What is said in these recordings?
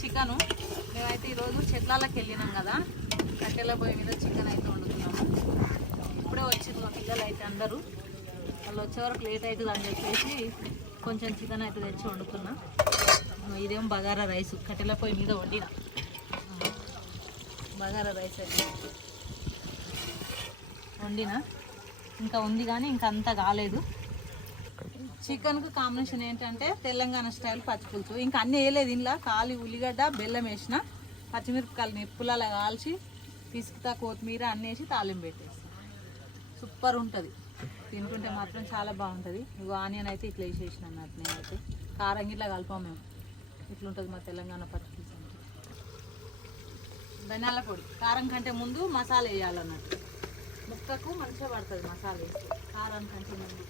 Chicken. మేమైతే ఈరోజు చెట్లకి వెళ్ళినాం కదా, కట్టెల పొయ్యి మీద చికెన్ అయితే వండుతున్నాము. ఇప్పుడే వచ్చింది మా పిల్లలు అయితే అందరూ. వాళ్ళు వచ్చే వరకు లేట్ అవుతుంది అని చెప్పేసి కొంచెం చికెన్ అయితే తెచ్చి వండుతున్నా. ఇదేమో బగారా రైస్, కట్టెల పొయ్యి మీద వండిన బగారా రైస్ అయితే వండిన. ఇంకా ఉంది కానీ ఇంకా అంతా కాలేదు. చికెన్కు కాంబినేషన్ ఏంటంటే తెలంగాణ స్టైల్ పచ్చిపులుసు. ఇంకా అన్నీ వేయలేదు ఇంట్లో, కాలి ఉల్లిగడ్డ బెల్లం వేసిన, పచ్చిమిరపకాయలు నిప్పులలో కాల్చి పిసుకుతా కొత్తిమీర అన్నీ వేసి తాలింపు పెట్టేసి సూపర్ ఉంటుంది. తింటుంటే మాత్రం చాలా బాగుంటుంది. ఇగో ఆనియన్ అయితే ఇట్లా వేసేసిన అన్నట్టు. నేనైతే కారం ఇట్లా కలపం మేము, ఇట్లుంటుంది మా తెలంగాణ పచ్చిపులుసు అంటే. ధనియాల పొడి కారం కంటే ముందు మసాలా వేయాలన్నట్టు, ముక్కకు మంచిగా పడుతుంది మసాలా వేసి కారం కంటే ముందు.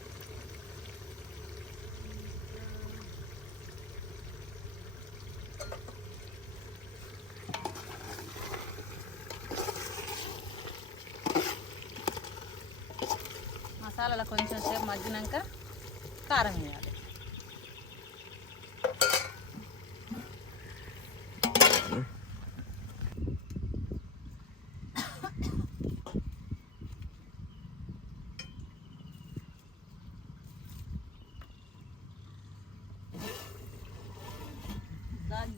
మసాలాలో కొంచెం సేపు మగ్గినాక కారం వేయాలి.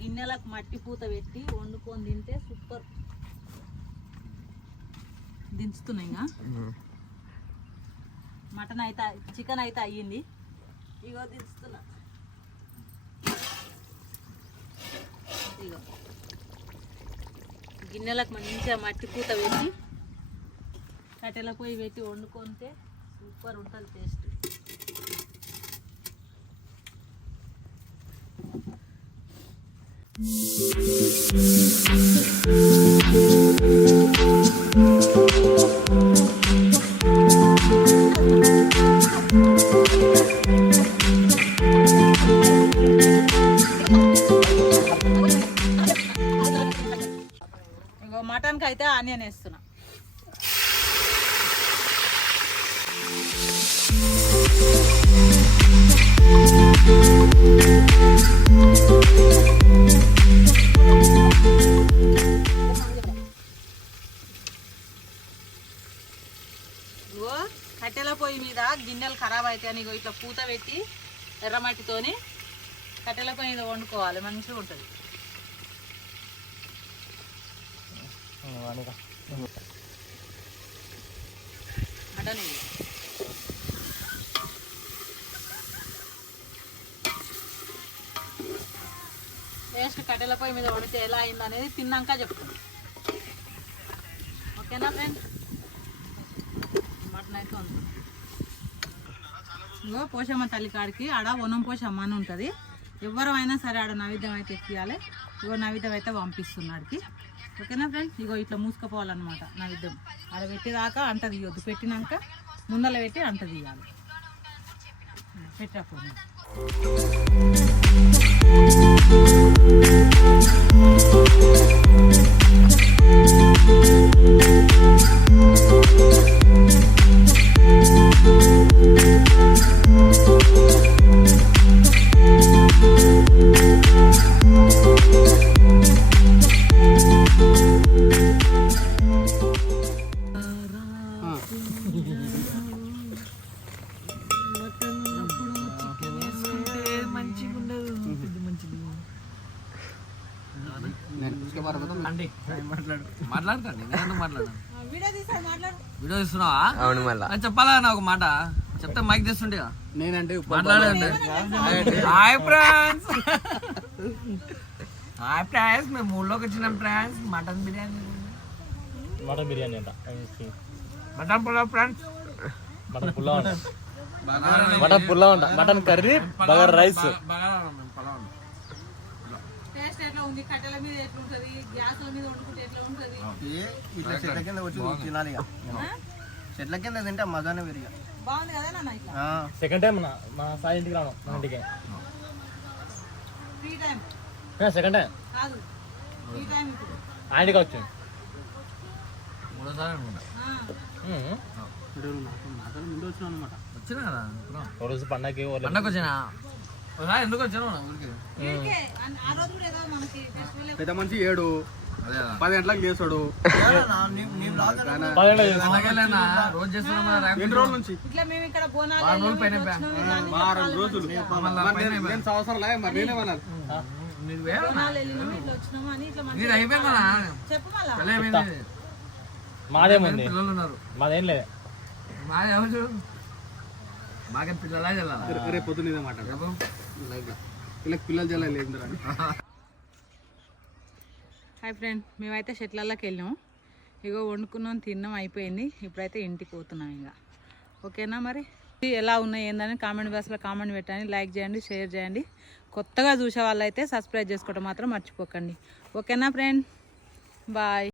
గిన్నెలకు మట్టి పూత పెట్టి వండుకొని తింటే సూపర్. దించుతున్నాయి ఇంకా మటన్ అయితే, చికెన్ అయితే అయ్యింది. ఇగో దించుతున్నా. ఇగో గిన్నెలకు మంచిగా మట్టి పూత పెట్టి కట్టెల పొయ్యి పెట్టి వండుకుంటే సూపర్ ఉంటుంది టేస్ట్. మటన్కి అయితే ఆనియన్ వేస్తున్నా. ఇగో కట్టెల పొయ్యి మీద గిన్నెలు ఖరాబ్ అవుతాయి అని ఇగో ఇట్లా పూత పెట్టి ఎర్రమట్టితోని కట్టెల పొయ్యి మీద వండుకోవాలి, మంచిగా ఉంటుంది. మటన్ టేస్ట్ కట్టెల పొయ్యి మీద వండితే ఎలా అయింది అనేది తిన్నాక చెప్తాను. ఓకేనా ఫ్రెండ్? మటన్ అయితే ఉంది. ఇగో పోషమ్మ తల్లి కాడికి ఆడ వనం పోషమ్మ అని ఉంటుంది. ఎవరైనా సరే ఆడ నైవేద్యం అయితే ఎక్కియాలి. ఇగో నైవేద్యం అయితే పంపిస్తున్నాడికి. ఓకేనా ఫ్రెండ్స్? ఇగో ఇట్లా మూసుకుపోవాలన్నమాట నైవేద్యం. ఆడ పెట్టేదాకా అంట తీయొద్దు, పెట్టినాక ముందర పెట్టి అంట తీయాలి. పెట్టకపోయింది వీడియో తీస్తున్నావా? అవును. మళ్ళీ చెప్పాలా ఒక మాట చెప్తే మైక్ తెస్తుంటే నేనంటే మాట్లాడండి. హాయ్ ఫ్రెండ్స్, హాయ్ ఫ్రెండ్స్, మేము ఊళ్ళోకి వచ్చినాం ఫ్రెండ్స్. మటన్ బిర్యానీ అంట, mutton pulao friends, mutton pulao అంట, మటన్ కర్రీ, బగారా రైస్. కట్టెల మీద ఎట్లుంటది, గ్యాస్ల మీద వండుకుంటే ఎట్లా ఉంటది. ఇట్లా చెట్ల కింద వచ్చి తినాలి. చెట్ల కింద తింటే మజానే పెరిగా బాగుంది కదా నాన్న. ఇట్లా సెకండ్ టైం మా సాయి ఇంటికి రాను, మా ఇంటికి ఫ్రీ టైం సెకండ్ టైం కాదు, ఫ్రీ టైం ఇప్పుడు ఆ ఇంటికి వచ్చి మూడోసారి అనుకుంటా. ముందు వచ్చినా అనమాట. వచ్చినా కదా రోజు పండగకి పండగ వచ్చినా ఎందుకు వచ్చాను ఊరికి. ఆ రోజు కూడా ఏదో మనకి ఫెస్టివల్ పెద్ద మనిషి 7 10 గంటలకు చేస్తాడు. రోజు చేస్తున్నాం ఎన్ని రోజుల నుంచి? ఇట్లా మేము ఇక్కడ బోనాలు వారం రోజులు. నేను సంవత్సరాలు మరి నేనేమన్నాను? వచ్చినాము అని ఇట్లా ఇది అయిపోయిందా చెప్పు మళ్ళా. మాదేముంది, పిల్లలు ఉన్నారు, మాదేం లేదు. మాది ఎవరు మాకే పిల్లలా చల్లాలి. రేపు పొద్దున్న ఇదే మాట వీళ్ళకి పిల్లలు చల్లలేదు అని. హాయ్ ఫ్రెండ్, మేమైతే చెట్లలోకి వెళ్ళాము. ఇగో వండుకున్నాం, తిన్నాం, అయిపోయింది. ఇప్పుడైతే ఇంటికి పోతున్నాం ఇక. ఓకేనా మరి? ఎలా ఉన్నాయి ఏందని కామెంట్ బాక్స్లో కామెంట్ పెట్టండి, లైక్ చేయండి, షేర్ చేయండి. కొత్తగా చూసే వాళ్ళైతే సబ్స్క్రైబ్ చేసుకోవడం మాత్రం మర్చిపోకండి. ఓకేనా ఫ్రెండ్? బాయ్.